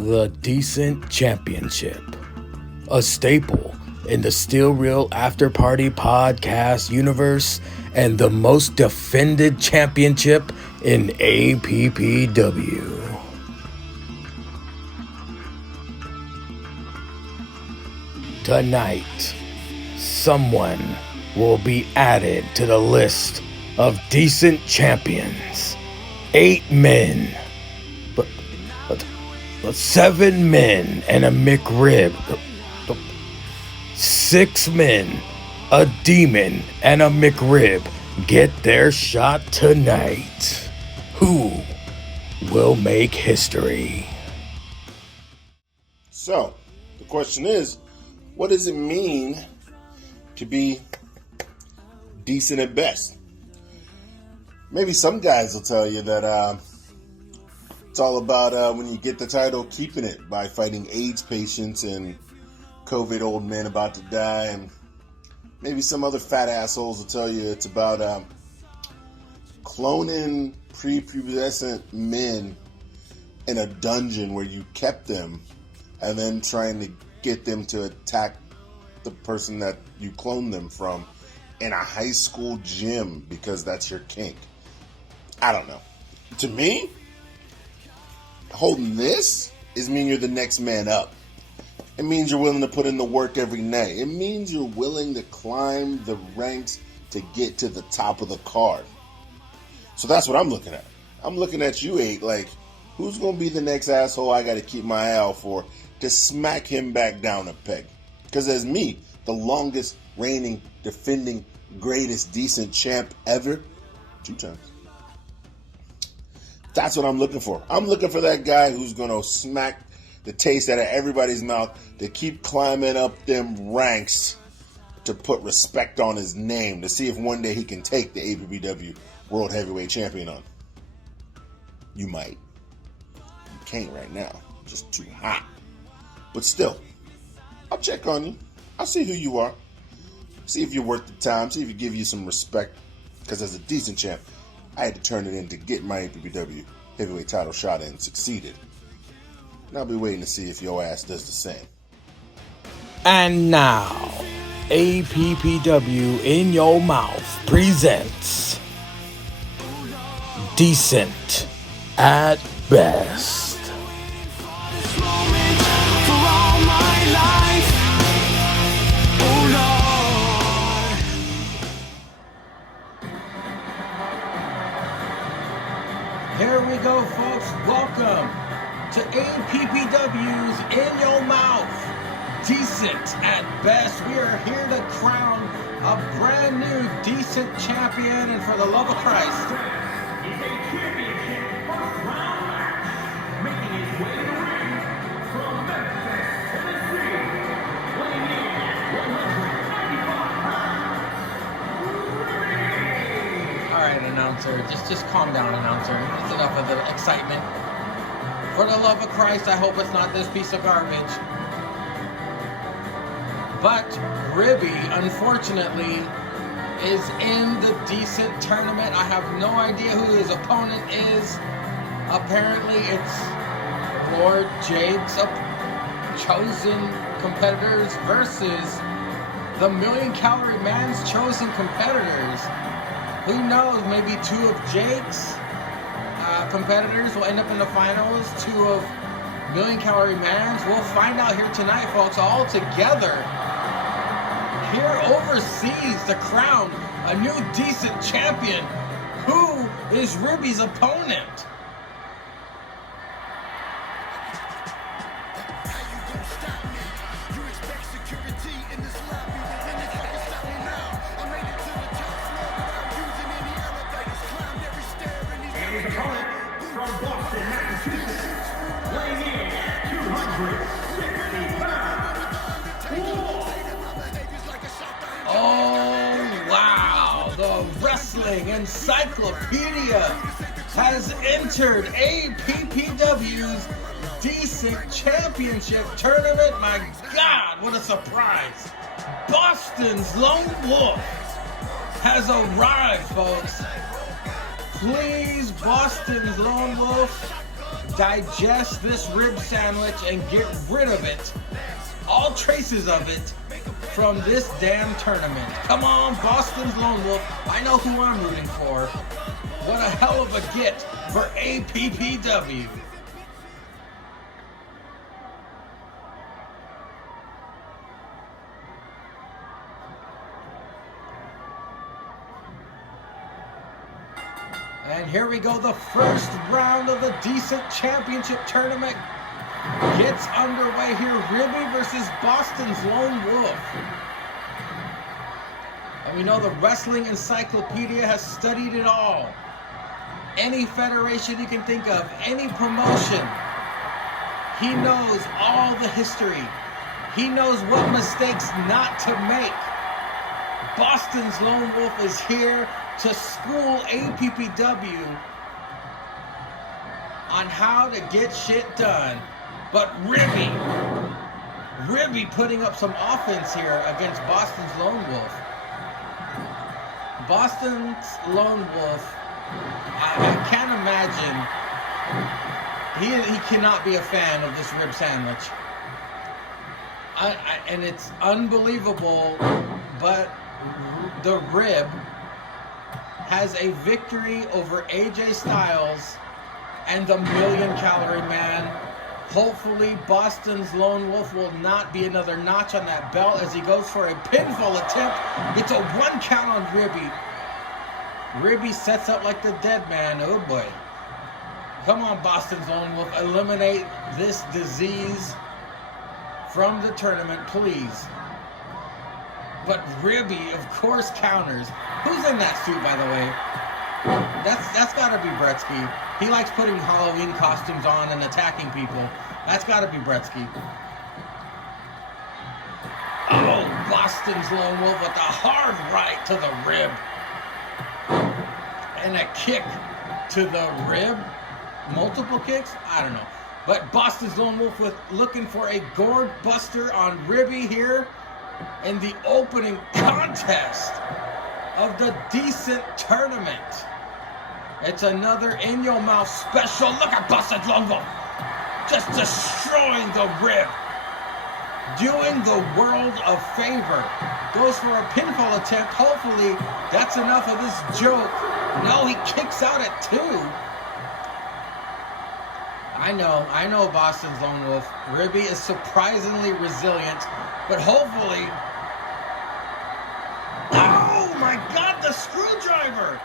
The Decent Championship, a staple in the Still Real After Party podcast universe and the most defended championship in APPW. Tonight, someone will be added to the list of decent champions. 8 men, but 7 men and a McRib. 6 men, a demon, and a McRib get their shot tonight. Who will make history? So, the question is, what does it mean to be decent at best? Maybe some guys will tell you that it's all about when you get the title, keeping it by fighting AIDS patients and COVID old men about to die. And maybe some other fat assholes will tell you it's about cloning prepubescent men in a dungeon where you kept them and then trying to get them to attack the person that you cloned them from in a high school gym because that's your kink. I don't know. To me, holding this means you're the next man up. It means you're willing to put in the work every night. It means you're willing to climb the ranks to get to the top of the card. So that's what I'm looking at. I'm looking at you 8 like, who's going to be the next asshole I got to keep my eye out for to smack him back down a peg? Because as me, the longest reigning, defending, greatest decent champ ever, 2 times. That's what I'm looking for. I'm looking for that guy who's going to smack the taste out of everybody's mouth to keep climbing up them ranks to put respect on his name to see if one day he can take the APPW World Heavyweight Champion on. You might. You can't right now. Just too hot. But still, I'll check on you. I'll see who you are. See if you're worth the time. See if you give you some respect. Because as a decent champ, I had to turn it in to get my APPW heavyweight title shot and succeeded. And I'll be waiting to see if your ass does the same. And now, APPW in Yo Mouf presents Decent at Best. Here we go, folks. Welcome to APPW's In Yo Mouf. Decent at best. We are here to crown a brand new decent champion, and for the love of Christ, Is a championship first round match, making his way to the ring from Memphis, Tennessee, weighing in at 195 pounds. all right, announcer, just calm down, announcer. It's enough of the excitement. For the love of Christ, I hope it's not this piece of garbage. But Ribby, unfortunately, is in the decent tournament. I have no idea who his opponent is. Apparently, it's Lord Jake's chosen competitors versus the Million Calorie Mans chosen competitors. Who knows? Maybe 2 of Jake's competitors will end up in the finals. 2 of Million Calorie Mans. We'll find out here tonight, folks. All together here overseas to crown a new decent champion. Who is Ribby's opponent? And his opponent from Boston, Massachusetts, weighing in at 260 pounds. Oh, wow. The Wrestling Encyclopedia has entered APPW's Decent Championship Tournament. My God, what a surprise. Boston's Lone Wolf has arrived, folks. Please, Boston's Lone Wolf, digest this rib sandwich and get rid of it, all traces of it, from this damn tournament. Come on, Boston's Lone Wolf. I know who I'm rooting for. What a hell of a get for APPW. And here we go, the first round of the Decent Championship Tournament gets underway here. Ribby versus Boston's Lone Wolf. And we know the Wrestling Encyclopedia has studied it all. Any federation you can think of, any promotion. He knows all the history. He knows what mistakes not to make. Boston's Lone Wolf is here to school APPW on how to get shit done. But Ribby putting up some offense here against Boston's Lone Wolf. Boston's Lone Wolf, I can't imagine, he cannot be a fan of this rib sandwich. And it's unbelievable, but the rib has a victory over AJ Styles and the Million Calorie Man. Hopefully, Boston's Lone Wolf will not be another notch on that belt as he goes for a pinfall attempt. It's a 1 count on Ribby. Ribby sets up like the dead man. Oh boy. Come on, Boston's Lone Wolf. Eliminate this disease from the tournament, please. But Ribby, of course, counters. Who's in that suit, by the way? That's got to be Bretsky. He likes putting Halloween costumes on and attacking people. That's got to be Bretsky. Oh, Boston's Lone Wolf with a hard right to the rib. And a kick to the rib. Multiple kicks? I don't know. But Boston's Lone Wolf looking for a gourd buster on Ribby here in the opening contest of the Decent Tournament. It's another In Yo Mouf special. Look at Boston's Lone Wolf just destroying the rib. Doing the world a favor. Goes for a pinfall attempt. Hopefully that's enough of this joke. No, he kicks out at 2. I know Boston's Lone Wolf. Ribby is surprisingly resilient, but hopefully... Oh my God, the screwdriver!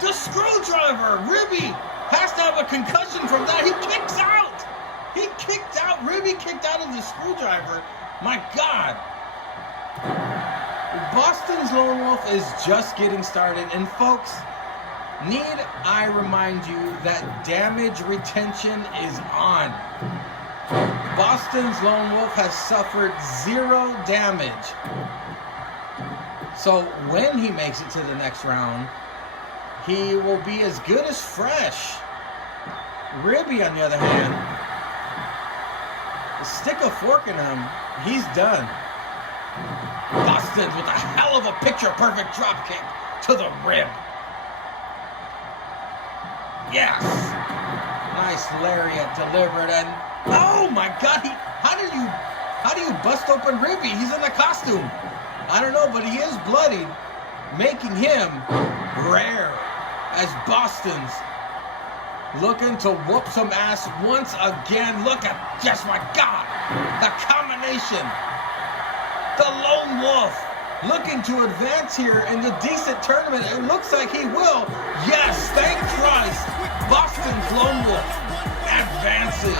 The screwdriver! Ribby has to have a concussion from that. He kicks out! He kicked out. Ribby kicked out of the screwdriver. My God. Boston's Lone Wolf is just getting started. And folks, need I remind you that damage retention is on. Boston's Lone Wolf has suffered 0 damage. So when he makes it to the next round, he will be as good as fresh. Ribby, on the other hand, stick a fork in him, he's done. Boston's with a hell of a picture-perfect drop kick to the rib. Yes! Nice lariat delivered, and oh my God! How do you bust open Ribby? He's in the costume. I don't know, but he is bloodied, making him rare. As Boston's looking to whoop some ass once again. Look at just my God, the combination. The Lone Wolf looking to advance here in the Decent Tournament. It looks like he will. Yes, thank Christ. Boston's Lone Wolf advances.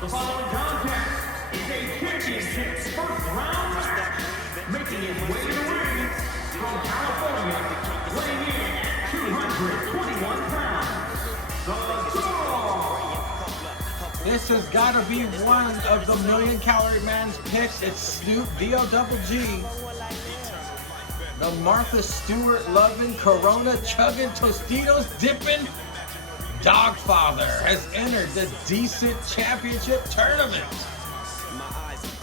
The following contest is a championship first round match. making his way to the ring from California, weighing in at 221 pounds, the Dog. This has got to be one of the Million Calorie Man's picks. It's Snoop D-O-double-G. The Martha Stewart loving, Corona chugging, Tostitos dipping Dogfather has entered the Decent Championship Tournament.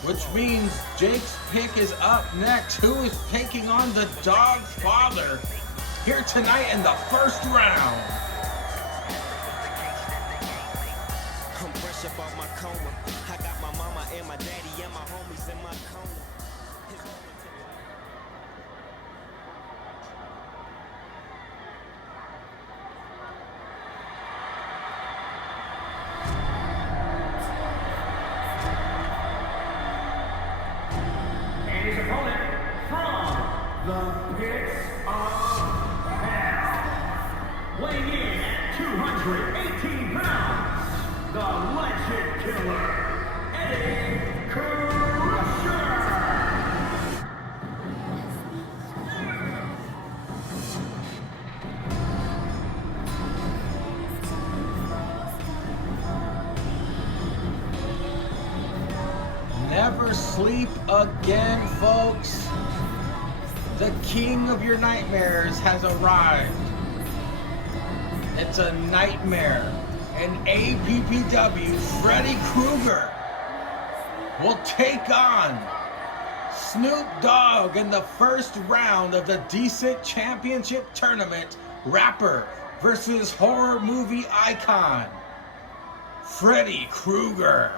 Which means Jake's pick is up next. Who is taking on the Dogfather here tonight in the first round? I'm fresh up off my coma. I got my mama and my daddy and my homies in my corner. And his opponent from the pits of hell, weighing in at 218 pounds, the Legend Killer, Eddie Crusher. Never sleep again, folks. The king of your nightmares has arrived. It's a nightmare. And APPW, Freddy Krueger, will take on Snoop Dogg in the first round of the Decent Championship Tournament. Rapper versus horror movie icon, Freddy Krueger.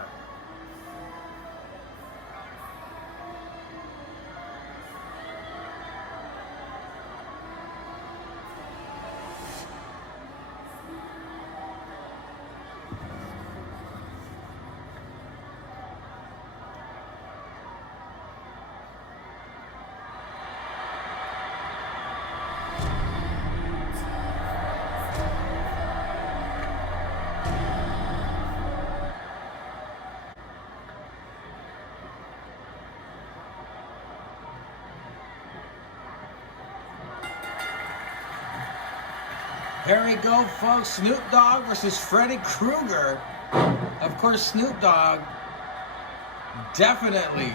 Here we go, folks. Snoop Dogg versus Freddy Krueger. Of course, Snoop Dogg definitely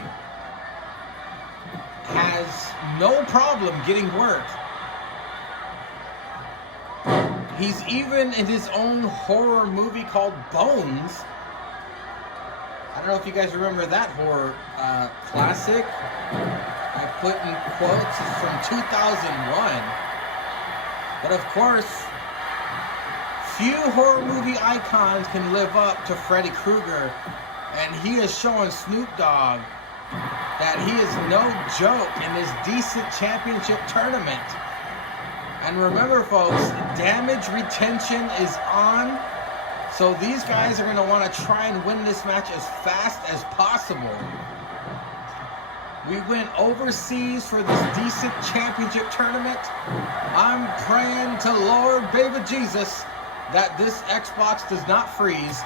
has no problem getting work. He's even in his own horror movie called Bones. I don't know if you guys remember that horror classic. I put in quotes, it's from 2001. But of course, few horror movie icons can live up to Freddy Krueger, and he is showing Snoop Dogg that he is no joke in this Decent Championship Tournament. And remember, folks, damage retention is on, so these guys are going to want to try and win this match as fast as possible. We went overseas for this Decent Championship Tournament. I'm praying to Lord Baby Jesus that this Xbox does not freeze,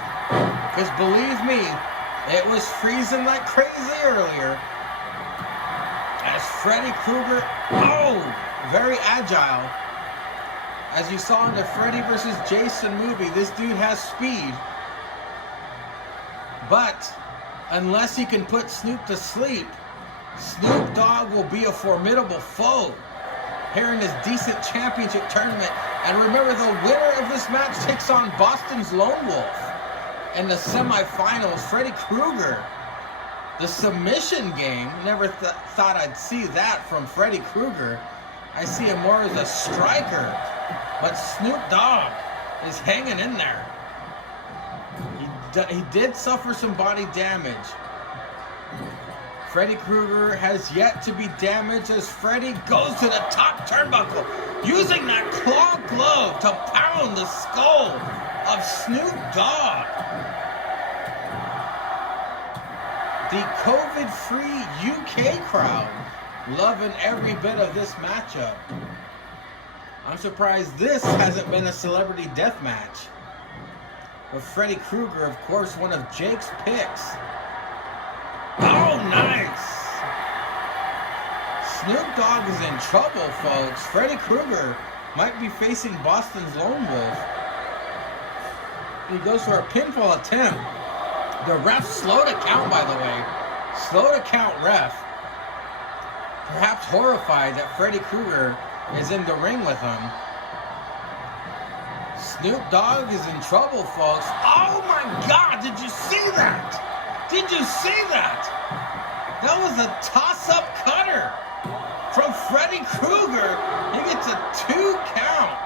because believe me, it was freezing like crazy earlier. As Freddy Krueger, very agile. As you saw in the Freddy vs. Jason movie, this dude has speed. But unless he can put Snoop to sleep, Snoop Dogg will be a formidable foe here in this Decent Championship Tournament. And remember, the winner of this match takes on Boston's Lone Wolf in the semifinals, Freddy Krueger. The submission game, never thought I'd see that from Freddy Krueger. I see him more as a striker, but Snoop Dogg is hanging in there. He did suffer some body damage. Freddy Krueger has yet to be damaged as Freddy goes to the top turnbuckle, using that claw glove to pound the skull of Snoop Dogg. The COVID-free UK crowd loving every bit of this matchup. I'm surprised this hasn't been a celebrity death match. But Freddy Krueger, of course, one of Jake's picks. Oh, nice! Dogg is in trouble, folks. Freddy Krueger might be facing Boston's Lone Wolf. He goes for a pinfall attempt. The ref slow to count, by the way. Slow to count ref. Perhaps horrified that Freddy Krueger is in the ring with him. Snoop Dogg is in trouble, folks. Oh my God, did you see that? Did you see that? That was a toss-up cutter from Freddy Krueger. He gets a 2 count.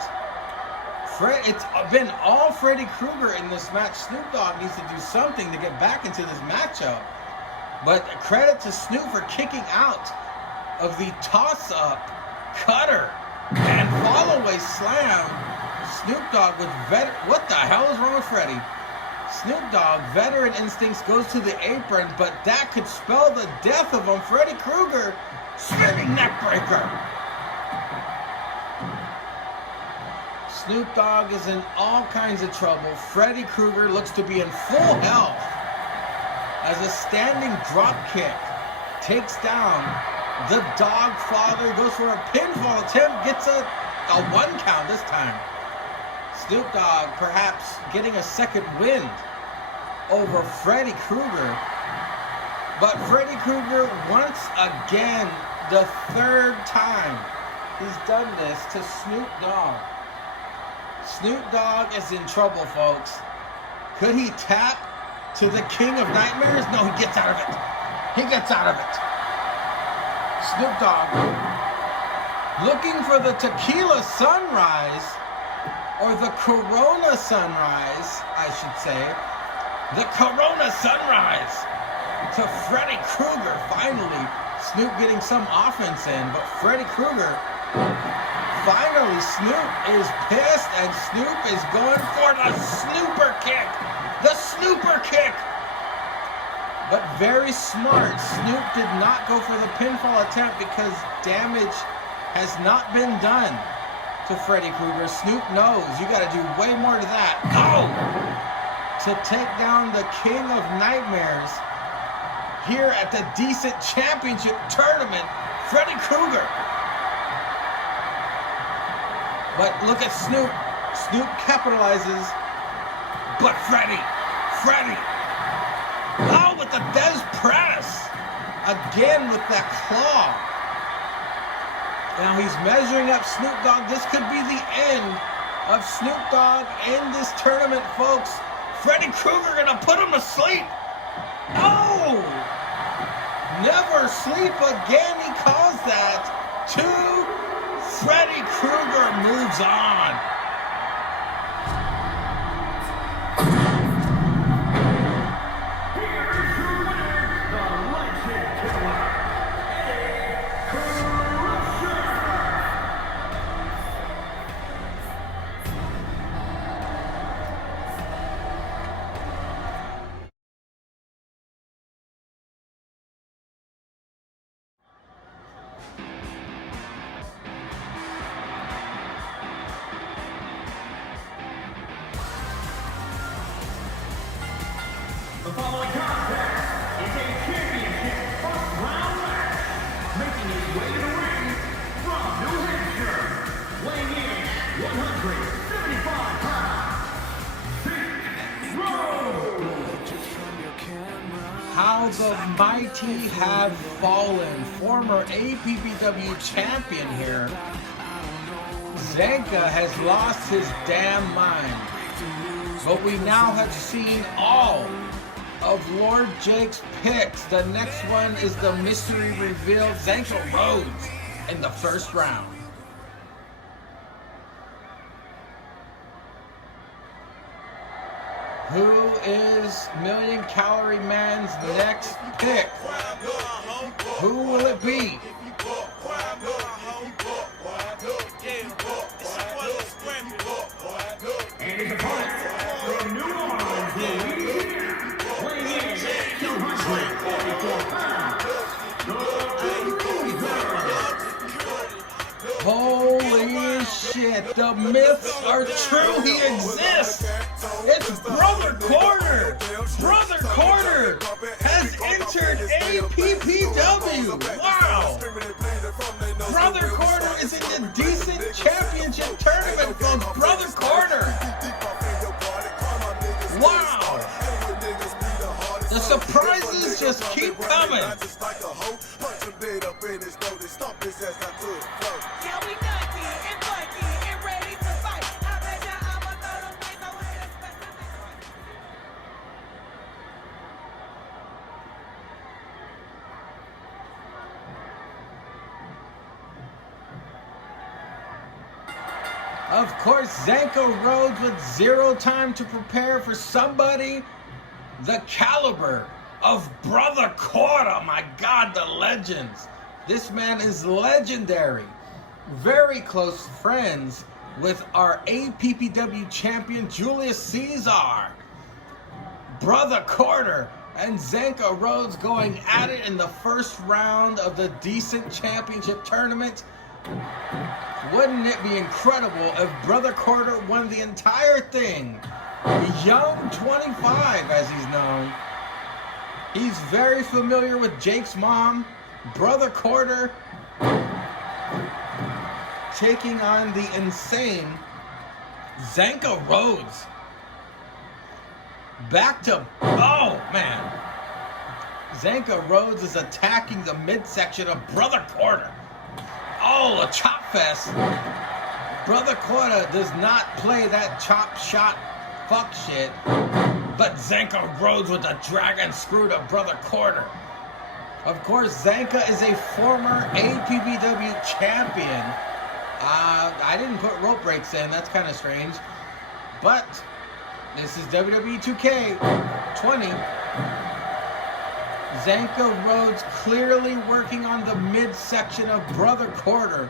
It's been all Freddy Krueger in this match. Snoop Dogg needs to do something to get back into this matchup. But credit to Snoop for kicking out of the toss-up cutter and fall-away slam. Snoop Dogg with what the hell is wrong with Freddy? Snoop Dogg, veteran instincts, goes to the apron, but that could spell the death of him. Freddy Krueger, spinning neck breaker. Snoop Dogg is in all kinds of trouble. Freddy Krueger looks to be in full health as a standing drop kick takes down the Dog Father. Goes for a pinfall attempt, gets a 1 count this time. Snoop Dogg perhaps getting a second wind over Freddy Krueger. But Freddy Krueger once again, the 3rd time he's done this to Snoop Dogg. Snoop Dogg is in trouble, folks. Could he tap to the King of Nightmares? No, he gets out of it. He gets out of it. Snoop Dogg looking for the Tequila Sunrise, or the Corona Sunrise, I should say. The Corona Sunrise to Freddy Krueger. Finally, Snoop getting some offense in, but Freddy Krueger, finally, Snoop is pissed, and Snoop is going for the snooper kick. The snooper kick. But very smart. Snoop did not go for the pinfall attempt because damage has not been done to Freddy Krueger. Snoop knows you got to do way more to that. Oh! To take down the King of Nightmares here at the Decent Championship Tournament, Freddy Krueger. But look at Snoop. Snoop capitalizes. But Freddy. Oh, with the Des Press. Again with that claw. Now he's measuring up Snoop Dogg. This could be the end of Snoop Dogg in this tournament, folks. Freddy Krueger gonna put him to sleep. Oh! Never sleep again, he calls that. 2. Freddy Krueger moves on. Here is your winner, the Legend Killer, The following contest is a championship first round match. Making his way to the ring from New Hampshire, weighing in 175 pounds, How the mighty have fallen. Former APPW champion here. Zanka has lost his damn mind. But we now have seen all of Lord Jake's picks. The next one is the mystery reveal. Zanka Rhodes in the first round. Who is Million Calorie Man's next pick? Who will it be? and his opponent from New Orleans, Louisiana, weighing in 244 pounds, Holy shit, the myths are true, he exists! It's Brother Corner! Brother Corner has entered APPW! Wow! Brother Corner is in the decent championship tournament, folks. Brother Corner. Wow. The surprises just keep coming. Yeah, we nutty and funky and ready to fight. I bet ya I'ma throw them things away as best as Of course, Zanko Rhodes with zero time to prepare for somebody the caliber of Brother Cora. My God, the legends. This man is legendary. Very close friends with our APPW champion, Julius Caesar. Brother Corder and Zanko Rhodes going at it in the first round of the decent championship tournament. Wouldn't it be incredible if Brother Corder won the entire thing? Young 25, as he's known. He's very familiar with Jake's mom. Brother Corder taking on the insane Zanko Rhodes. Back to, oh man. Zanko Rhodes is attacking the midsection of Brother Corder. Oh, a chop fest. Brother Corder does not play that chop shot fuck shit. But Zanko Rhodes with a dragon screw to Brother Corder. Of course, Zanka is a former APPW champion. I didn't put rope breaks in. That's kind of strange. But this is WWE 2K20. Zanko Rhodes clearly working on the midsection of Brother Corder.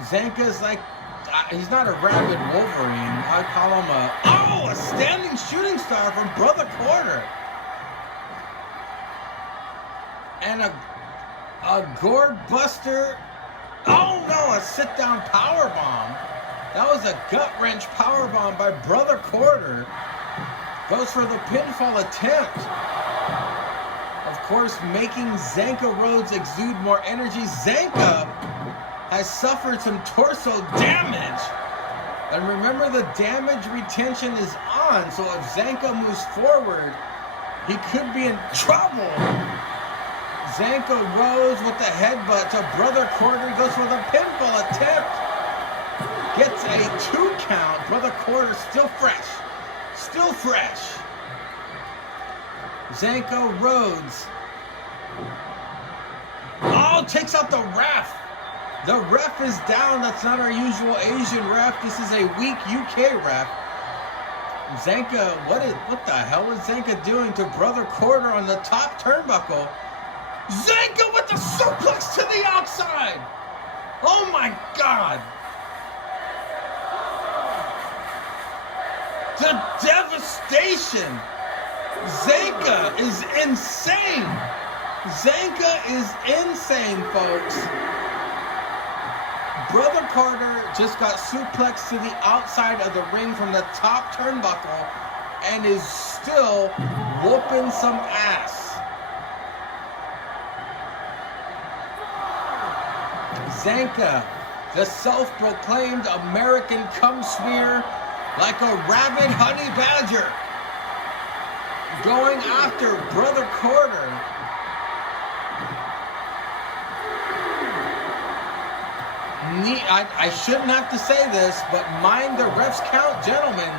Zanka's like, he's not a rabid Wolverine. I'd call him a standing shooting star from Brother Corder. And a gourd buster. Oh no, a sit down power bomb. That was a gut wrench power bomb by Brother Corder. Goes for the pinfall attempt. Of course, making Zanko Rhodes exude more energy. Zanka has suffered some torso damage. And remember, the damage retention is on, so if Zanka moves forward, he could be in trouble. Zanko Rhodes with the headbutt to Brother Corder. Goes for the pinfall attempt. Gets a 2 count. Brother Corder still fresh. Still fresh. Zanko Rhodes. Oh, takes out the ref. The ref is down. That's not our usual Asian ref. This is a weak UK ref. Zanka, what the hell is Zanka doing to Brother Corder on the top turnbuckle? Zanka with the suplex to the outside. Oh my God. The devastation. Zanka is insane. Zanka is insane, folks. Brother Corder just got suplexed to the outside of the ring from the top turnbuckle and is still whooping some ass. Zanka, the self-proclaimed American cum smear, like a rabid honey badger, going after Brother Corder. I shouldn't have to say this, but mind the ref's count, gentlemen.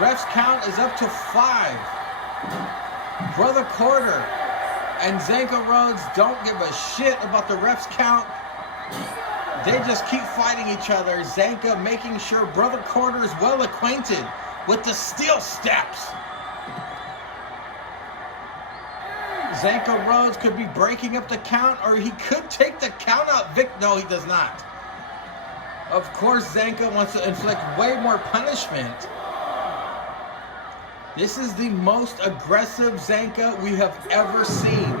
Ref's count is up to 5. Brother Corder and Zanko Rhodes don't give a shit about the ref's count. They just keep fighting each other. Zanka making sure Brother Corder is well acquainted with the steel steps. Zanko Rhodes could be breaking up the count, or he could take the count out. No, he does not. Of course, Zanka wants to inflict way more punishment. This is the most aggressive Zanka we have ever seen.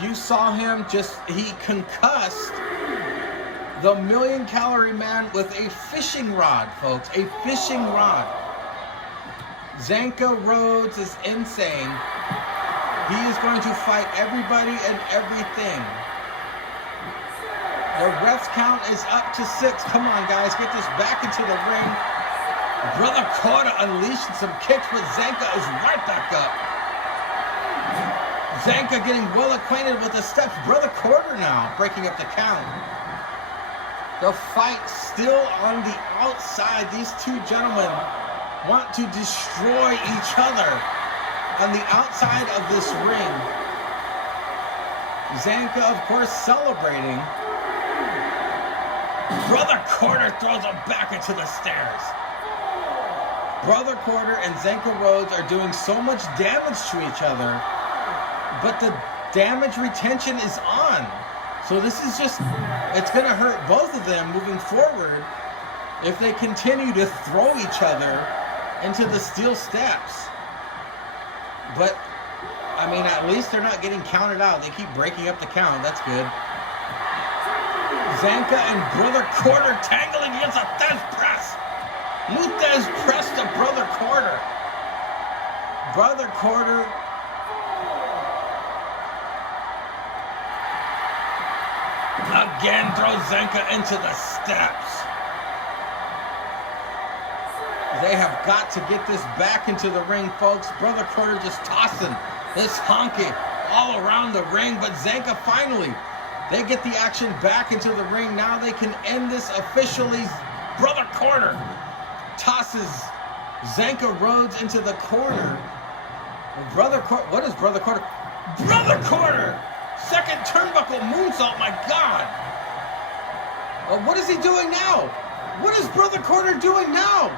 You saw him he concussed the Million Calorie Man with a fishing rod, folks. A fishing rod. Zanka Rhodes is insane. He is going to fight everybody and everything. The ref's count is up to 6. Come on, guys, get this back into the ring. Brother Corda unleashing some kicks, but Zanka is right back up. Zanka getting well acquainted with the steps. Brother Corda now breaking up the count. The fight still on the outside. These two gentlemen want to destroy each other on the outside of this ring. Zanka, of course, celebrating. Brother Corda throws him back into the stairs. Brother Corda and Zanka Rhodes are doing so much damage to each other, but the damage retention is on. So this is just, it's going to hurt both of them moving forward if they continue to throw each other into the steel steps. But, I mean, at least they're not getting counted out. They keep breaking up the count. That's good. Zanka and Brother Corda tangling against a Thez press. Luthez press to Brother Corda. Brother Corda again throws Zanka into the steps. They have got to get this back into the ring, folks. Brother Corda just tossing this honky all around the ring, but Zanka finally, they get the action back into the ring. Now they can end this officially. Brother Corda tosses Zanka Rhodes into the corner. Brother Corda, what is Brother Corda? Brother Corda! Second turnbuckle moonsault, my God! What is he doing now? What is Brother Corda doing now?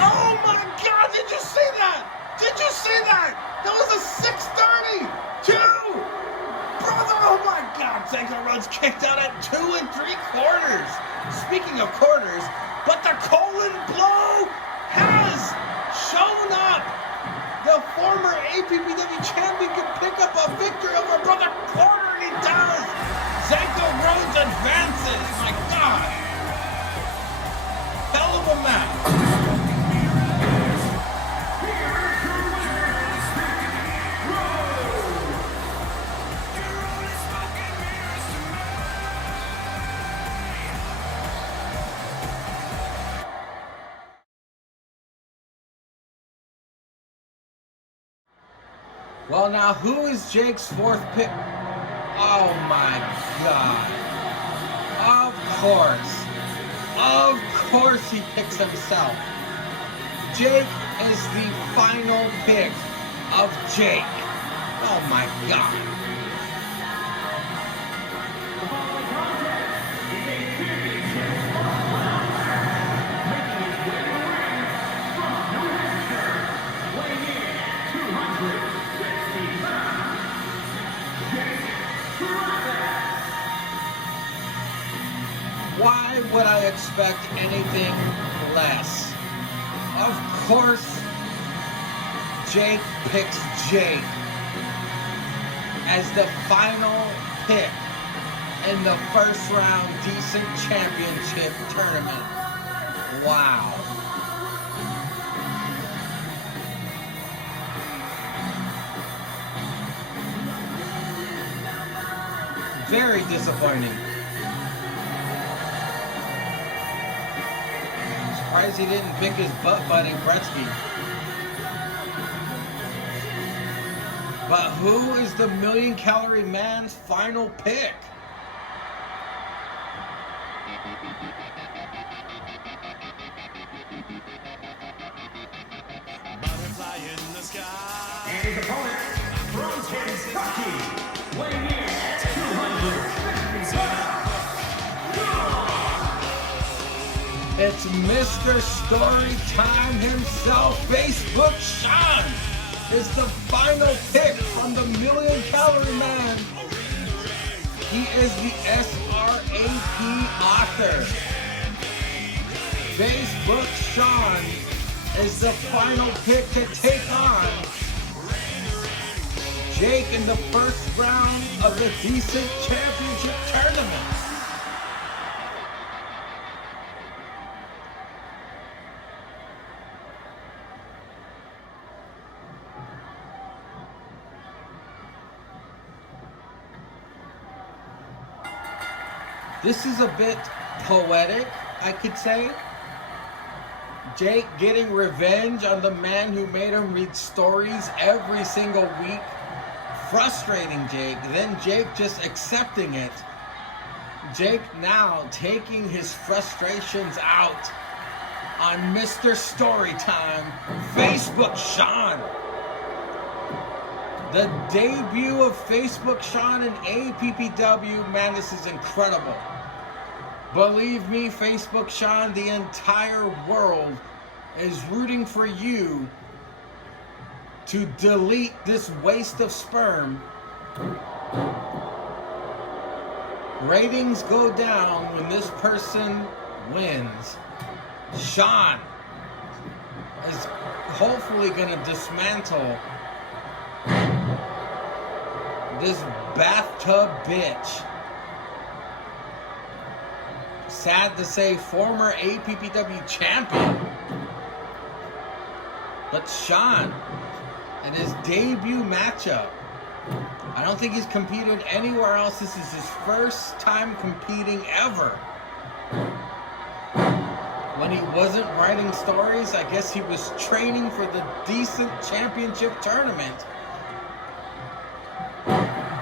Oh my God, did you see that? Did you see that? That was a 632! Brother, oh my God, Zanka Rhodes kicked out at 2 3/4. Speaking of quarters, but the colon blow has shown up. The former APPW champion can pick up a victory over Brother Corda, and he does. Zanka Rhodes advances. My God. Hell of a match. Well, now, who is Jake's fourth pick? Oh, my God. Of course he picks himself. Jake is the final pick of Jake. Oh, my God. Why would I expect anything less? Of course, Jake picks Jake as the final pick in the first round decent championship tournament. Wow. Very disappointing. Surprised he didn't pick his butt buddy Gretzky. But who is the Million Calorie Man's final pick? Butterfly in the sky. And his opponent from Kentucky, weighing in at 250 pounds. It's Mr. Storytime himself, Facebook Sean, is the final pick from the Million Calorie Man. He is the SRAP author. Facebook Sean is the final pick to take on Jake in the first round of the Decent Championship Tournament. This is a bit poetic, I could say. Jake getting revenge on the man who made him read stories every single week. Frustrating Jake. Then Jake just accepting it. Jake now taking his frustrations out on Mr. Storytime, Facebook Sean. The debut of Facebook Sean in APPW, man, this is incredible. Believe me, Facebook Sean, the entire world is rooting for you to delete this waste of sperm. Ratings go down when this person wins. Sean is hopefully going to dismantle this bathtub bitch. Sad to say, former APPW champion. But Sean, in his debut matchup, I don't think he's competed anywhere else. This is his first time competing ever. When he wasn't writing stories, I guess he was training for the decent championship tournament.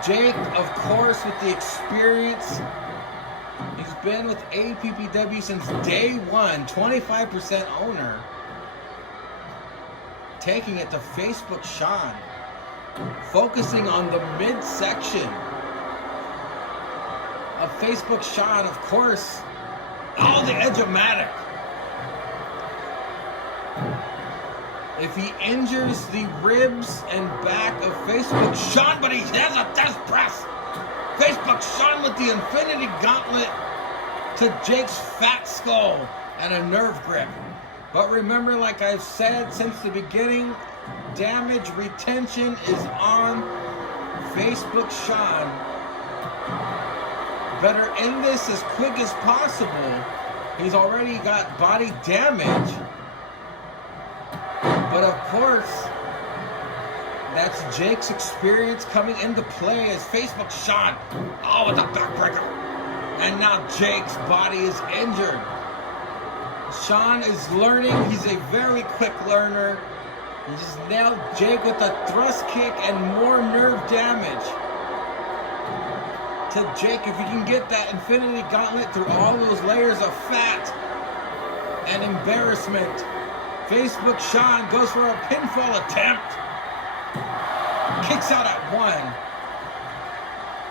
Jake, of course, with the experience. He's been with APPW since day one, 25% owner. Taking it to Facebook Sean. Focusing on the midsection of Facebook Sean, of course. Oh, the edge-o-matic. If he injures the ribs and back of Facebook Sean, but he has a death press. Facebook Sean with the Infinity Gauntlet to Jake's fat skull and a nerve grip. But remember, like I've said since the beginning, damage retention is on Facebook Sean. Better end this as quick as possible. He's already got body damage. But of course, that's Jake's experience coming into play as Facebook Sean. Oh, with a backbreaker. And now Jake's body is injured. Sean is learning. He's a very quick learner. He just nailed Jake with a thrust kick and more nerve damage. To Jake, if you can get that Infinity Gauntlet through all those layers of fat and embarrassment. Facebook Sean goes for a pinfall attempt. Kicks out at one.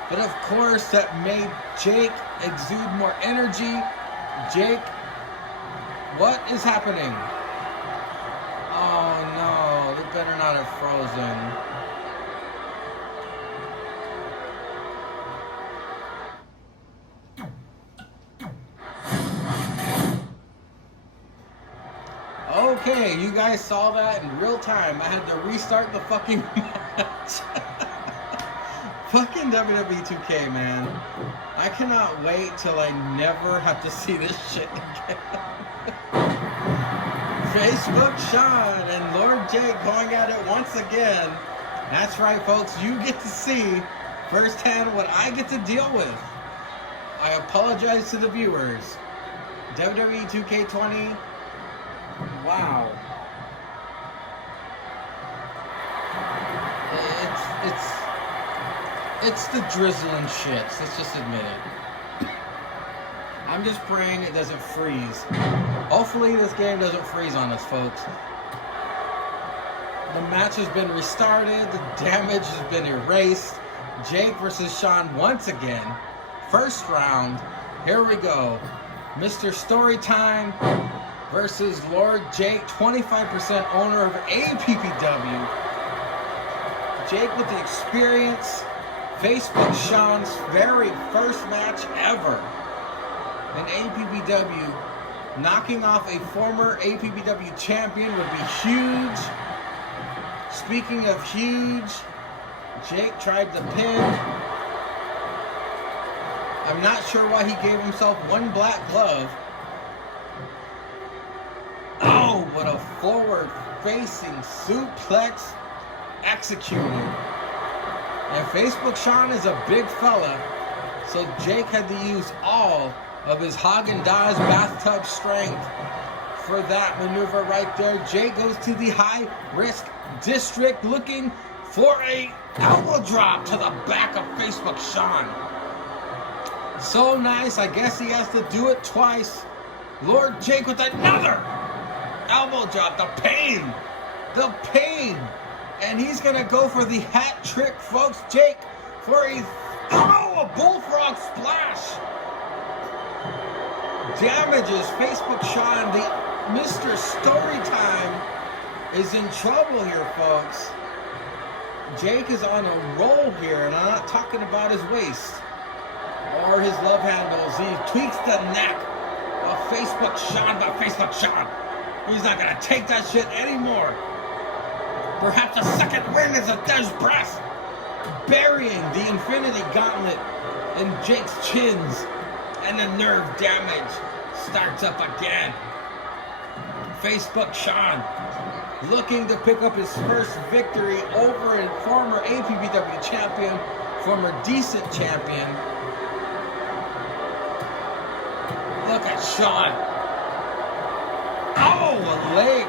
But of course, that made Jake exude more energy. Jake, what is happening? Oh no, they better not have frozen. Okay, you guys saw that in real time. I had to restart the fucking match. Fucking WWE 2K, man. I cannot wait till I never have to see this shit again. Facebook Sean and Lord Jake going at it once again. That's right, folks. You get to see firsthand what I get to deal with. I apologize to the viewers. WWE 2K20. Wow. It's the drizzling shits. Let's just admit it. I'm just praying it doesn't freeze. Hopefully this game doesn't freeze on us, folks. The match has been restarted. The damage has been erased. Jake versus Sean once again. First round. Here we go. Mr. Storytime versus Lord Jake, 25% owner of APPW. Jake with the experience. Facebook Sean's very first match ever in APPW. Knocking off a former APPW champion would be huge. Speaking of huge, Jake tried to pin. I'm not sure why he gave himself one black glove. Oh, what a forward-facing suplex executed. And Facebook Sean is a big fella. So Jake had to use all of his Haagen-Dazs bathtub strength for that maneuver right there. Jake goes to the high-risk district looking for a elbow drop to the back of Facebook Sean. So nice, I guess he has to do it twice. Lord Jake with another elbow drop. The pain. And he's going to go for the hat trick, folks. Jake for a bullfrog splash. Damages Facebook Sean. The Mr. Storytime is in trouble here, folks. Jake is on a roll here, and I'm not talking about his waist or his love handles. He tweaks the neck of Facebook Sean, but Facebook Sean, he's not going to take that shit anymore. Perhaps a second win is a Dez breast, burying the Infinity Gauntlet in Jake's chins, and the nerve damage starts up again. Facebook Sean looking to pick up his first victory over a former APPW champion, former decent champion. Look at Sean. Oh, a leg.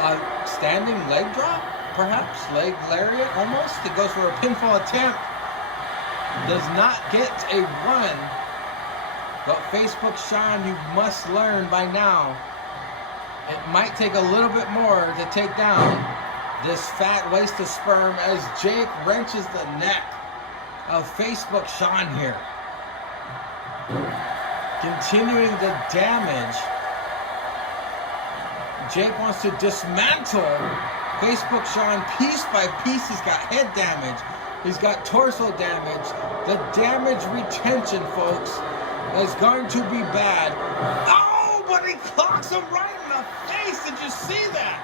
A standing leg drop, perhaps? Leg lariat, almost. It goes for a pinfall attempt. Does not get a run. But Facebook Sean, you must learn by now, it might take a little bit more to take down this fat waste of sperm as Jake wrenches the neck of Facebook Sean here. Continuing the damage. Jake wants to dismantle Facebook Sean piece by piece. He's got head damage. He's got torso damage. The damage retention, folks, is going to be bad. Oh, but he clocks him right in the face. Did you see that?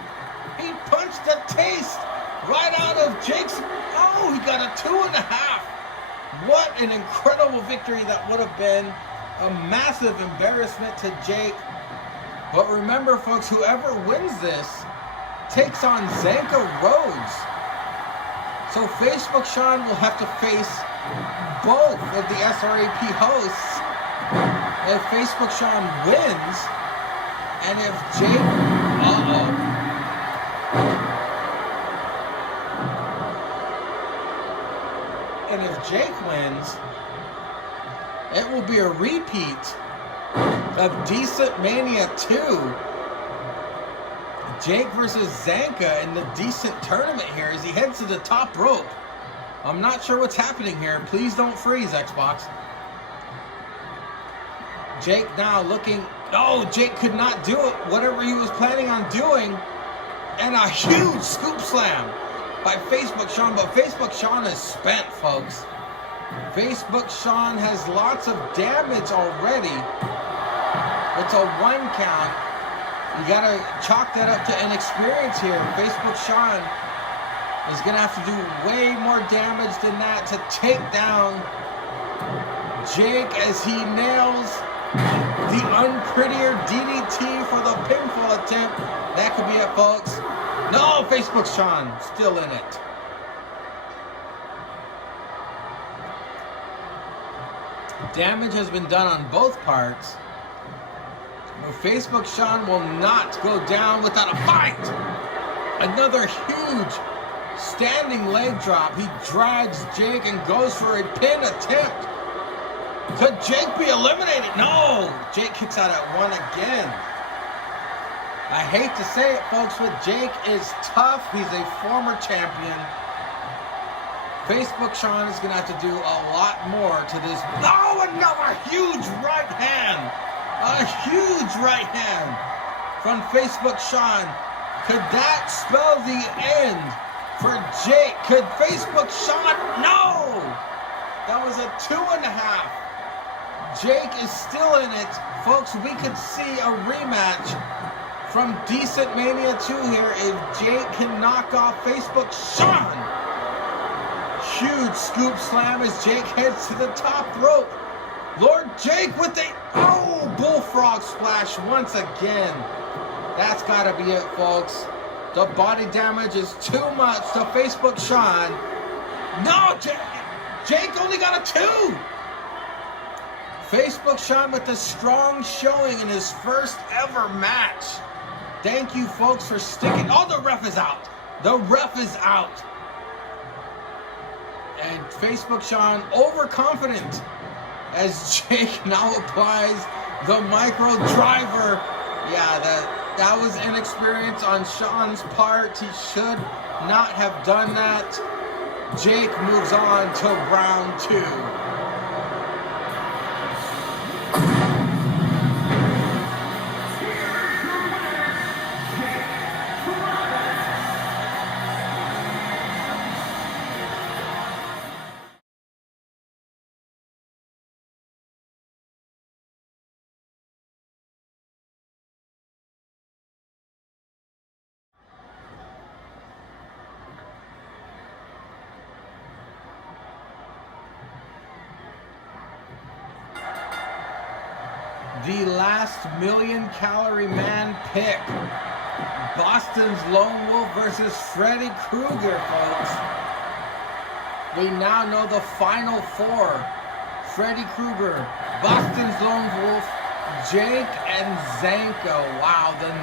He punched the taste right out of Jake's. Oh, he got a 2.5. What an incredible victory that would have been. A massive embarrassment to Jake. But remember, folks, whoever wins this takes on Zanka Rhodes. So Facebook Sean will have to face both of the SRAP hosts if Facebook Sean wins, and if Jake, and if Jake wins, it will be a repeat of Decent Mania 2. Jake versus Zanka in the Decent tournament here as he heads to the top rope. I'm not sure what's happening here. Please don't freeze, Xbox. Jake now looking. Oh, Jake could not do it. Whatever he was planning on doing. And a huge scoop slam by Facebook Sean. But Facebook Sean is spent, folks. Facebook Sean has lots of damage already. It's a 1 count. You gotta chalk that up to inexperience here. Facebook Sean is gonna have to do way more damage than that to take down Jake as he nails the unprettier DDT for the pinfall attempt. That could be it, folks. No, Facebook Sean still in it. Damage has been done on both parts. Facebook Sean will not go down without a fight. Another huge standing leg drop. He drags Jake and goes for a pin attempt. Could Jake be eliminated? No! Jake kicks out at 1 again. I hate to say it, folks, but Jake is tough. He's a former champion. Facebook Sean is going to have to do a lot more to this. Oh, another huge right hand. A huge right hand from Facebook Sean. Could that spell the end for Jake? Could Facebook Sean? No! That was a 2.5. Jake is still in it. Folks, we could see a rematch from Decent Mania 2 here if Jake can knock off Facebook Sean. Huge scoop slam as Jake heads to the top rope. Lord Jake with the bullfrog splash once again. That's got to be it, folks. The body damage is too much to Facebook Sean. No, Jake only got a 2. Facebook Sean with a strong showing in his first ever match. Thank you, folks, for sticking. Oh, the ref is out. The ref is out. And Facebook Sean overconfident as Jake now applies the micro driver. Yeah, that was inexperience on Sean's part. He should not have done that. Jake moves on to round 2. The last Million Calorie Man pick. Boston's Lone Wolf versus Freddy Krueger, folks. We now know the final 4. Freddy Krueger, Boston's Lone Wolf, Jake, and Zanka. Wow, then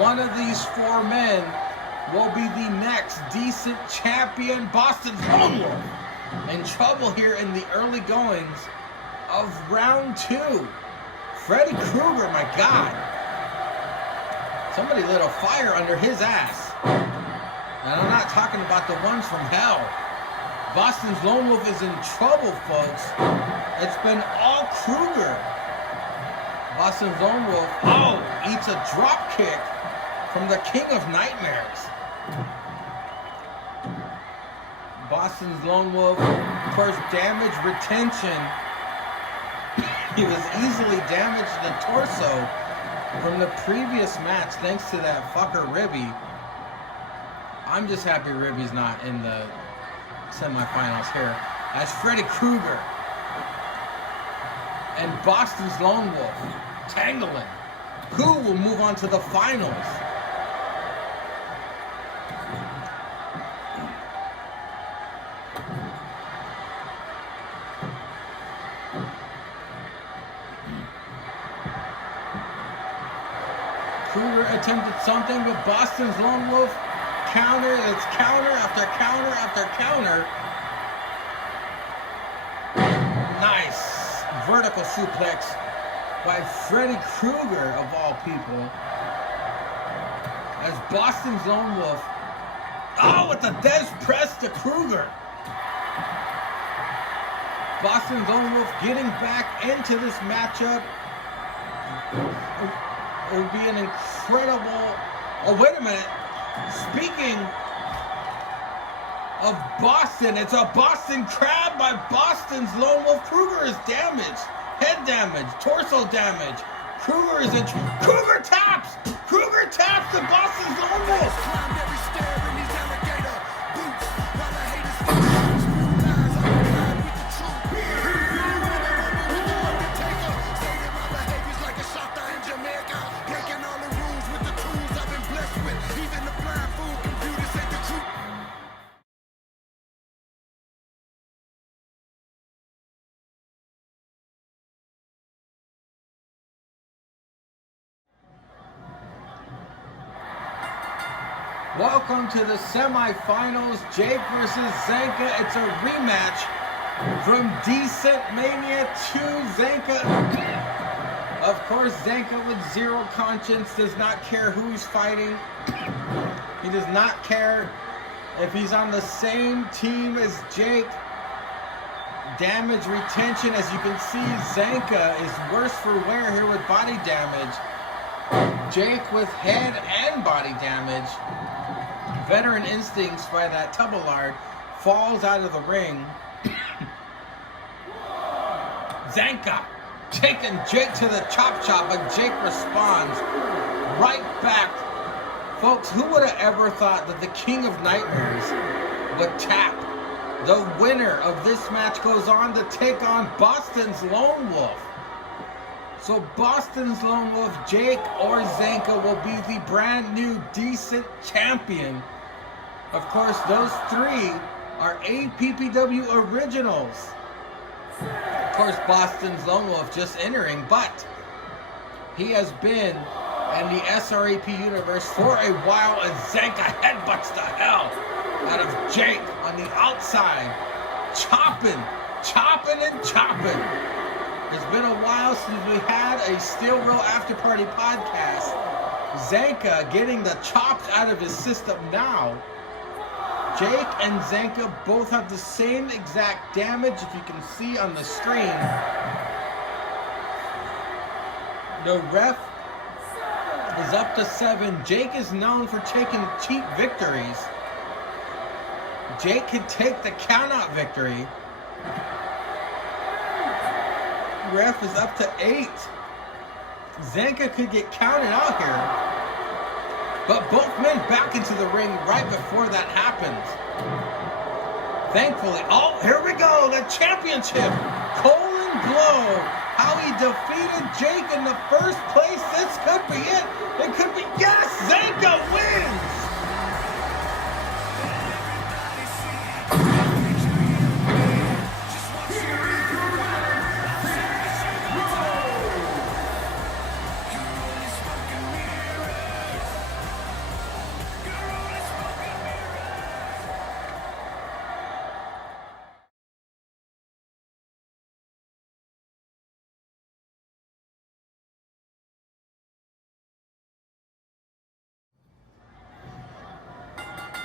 one of these 4 men will be the next decent champion. Boston's Lone Wolf in trouble here in the early goings of round 2. Freddy Krueger, my God. Somebody lit a fire under his ass. And I'm not talking about the ones from hell. Boston's Lone Wolf is in trouble, folks. It's been all Krueger. Boston's Lone Wolf, eats a drop kick from the King of Nightmares. Boston's Lone Wolf, of course, damage retention. He was easily damaged in the torso from the previous match thanks to that fucker Ribby. I'm just happy Ribby's not in the semifinals here. As Freddy Krueger and Boston's Lone Wolf tangling. Who will move on to the finals? Krueger attempted something, but Boston's Lone Wolf counter. It's counter after counter after counter. Nice vertical suplex by Freddy Krueger, of all people. As Boston's Lone Wolf, with the Des press to Krueger. Boston's Lone Wolf getting back into this matchup. It would be an incredible... Oh, wait a minute. Speaking of Boston, it's a Boston Crab by Boston's Lone Wolf. Krueger is damaged. Head damage. Torso damage. Krueger is in... Krueger taps! Krueger taps to Boston's Lone Wolf. Climbed every stair in these alligator boots. While the haters think I'm spew lies, I'm aligned with the truth. With the Undertaker. Stating my behaviors like a shot in Jamaica. Breaking all the rules with the tools I've been blessed with. Even the blind fool computers ain't the truth. Welcome to the semifinals, Jake versus Zanka. It's a rematch from Decent Mania 2. Zanka, of course, Zanka with zero conscience, does not care who he's fighting. He does not care if he's on the same team as Jake. Damage retention, as you can see, Zanka is worse for wear here with body damage. Jake with head and body damage. Veteran instincts by that Tubalard falls out of the ring. Zanka taking Jake to the chop chop, but Jake responds right back. Folks, who would have ever thought that the King of Nightmares would tap? The winner of this match goes on to take on Boston's Lone Wolf. So Boston's Lone Wolf, Jake or Zanka, will be the brand new Decent champion. Of course, those three are APPW originals. course, Boston's Lone Wolf just entering, but he has been in the SRAP universe for a while as Zanka headbutts the hell out of Jake on the outside. Chopping. It's been a while since we had a Steel Real After Party podcast. Zanka getting the chops out of his system now. Jake and Zanka both have the same exact damage, if you can see on the screen. The ref is up to 7. Jake is known for taking cheap victories. Jake can take the countout victory. Ref is up to 8. Zanka could get counted out here. But both men back into the ring right before that happens. Thankfully, oh, here we go, the championship. Colin Blow, how he defeated Jake in the first place. This could be it. It could be, yes, Zanka wins.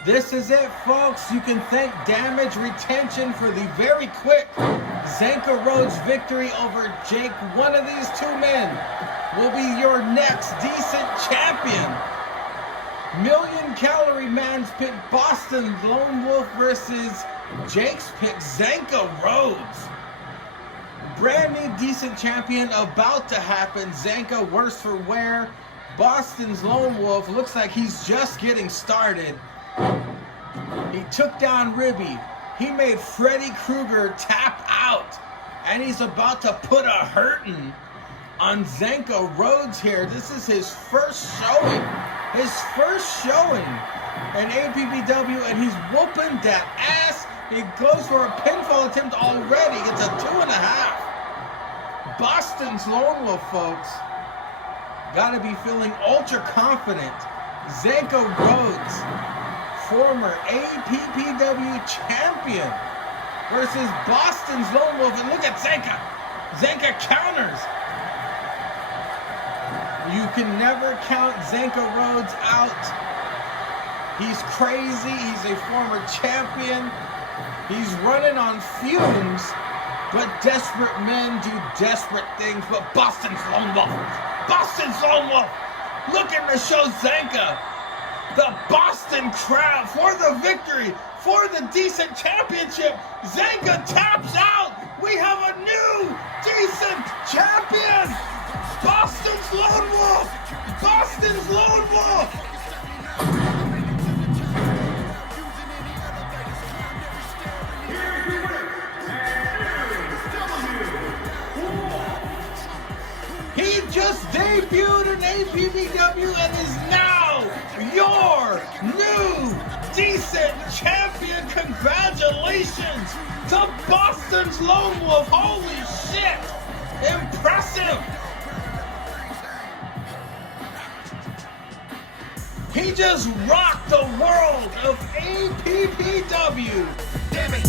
This is it, folks. You can thank Damage Retention for the very quick Zanka Rhodes victory over Jake. One of these two men will be your next decent champion. Million Calorie Mans pick Boston Lone Wolf versus Jake's pick Zanka Rhodes. Brand new decent champion about to happen. Zanka worse for wear. Boston's Lone Wolf looks like he's just getting started. He took down Ribby. He made Freddy Krueger tap out. And he's about to put a hurtin' on Zanka Rhodes here. This is his first showing. His first showing in APPW, and he's whooping that ass. He goes for a pinfall attempt already. It's a 2.5. Boston's Lone Wolf, folks, gotta be feeling ultra confident. Zanka Rhodes, former APPW champion, versus Boston's Lone Wolf. And look at Zanka. Zanka counters. You can never count Zanka Rhodes out. He's crazy. He's a former champion. He's running on fumes. But desperate men do desperate things. But Boston's Lone Wolf. Boston's Lone Wolf looking to show Zanka the Boston crowd for the victory, for the decent championship. Zanka taps out. We have a new decent champion. Boston's Lone Wolf. Boston's Lone Wolf. He just debuted in APPW and is now your new decent champion. Congratulations to Boston's Lone Wolf. Holy shit. Impressive. He just rocked the world of APPW. Damn it.